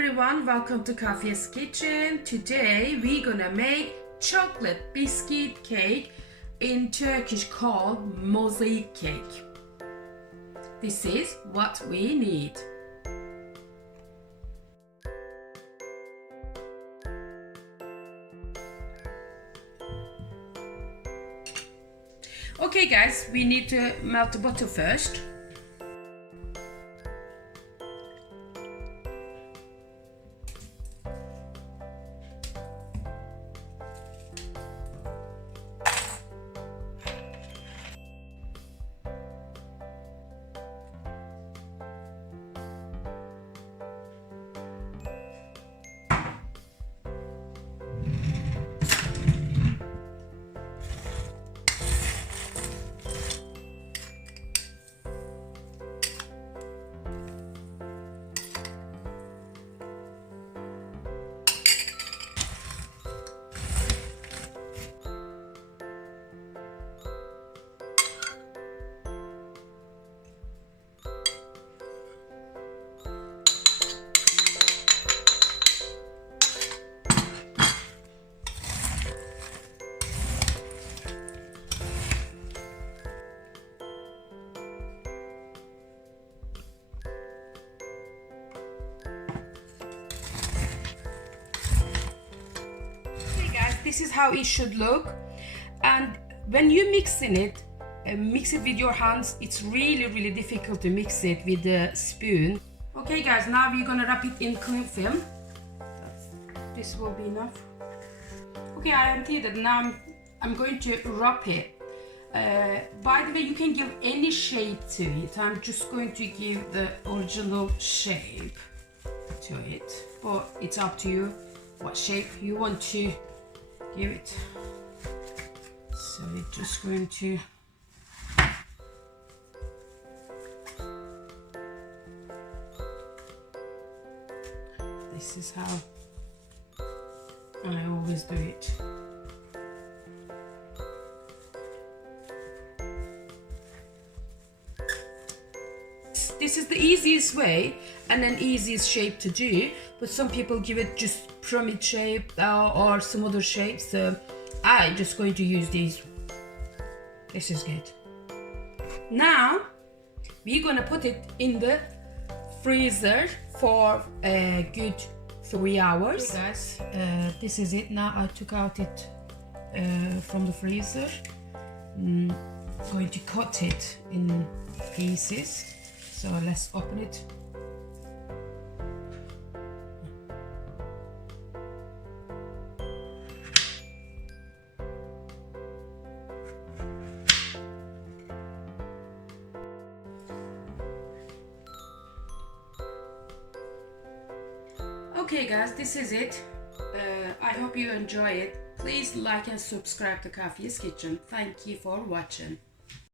everyone, welcome to Coffee's Kitchen. Today we're gonna make chocolate biscuit cake, in Turkish called mosaic cake. This is what we need. Okay guys, we need to melt the butter first. This is how it should look, and when you mix it with your hands. It's really difficult to mix it with the spoon. Okay guys, now we're gonna wrap it in cling film. This will be enough. Okay, I emptied it. Now I'm going to wrap it. By the way, you can give any shape to it. I'm just going to give the original shape to it, but it's up to you what shape you want to give it. So we're just going to this is how I always do it. This is the easiest way and an easiest shape to do, but some people give it just pyramid shape or some other shape, so I'm just going to use these. This is good. Now we're gonna put it in the freezer for a good 3 hours. Okay, guys, this is it. Now I took out it from the freezer. I'm going to cut it in pieces. So let's open it. Okay guys, this is it. I hope you enjoy it. Please like and subscribe to Coffee's Kitchen. Thank you for watching.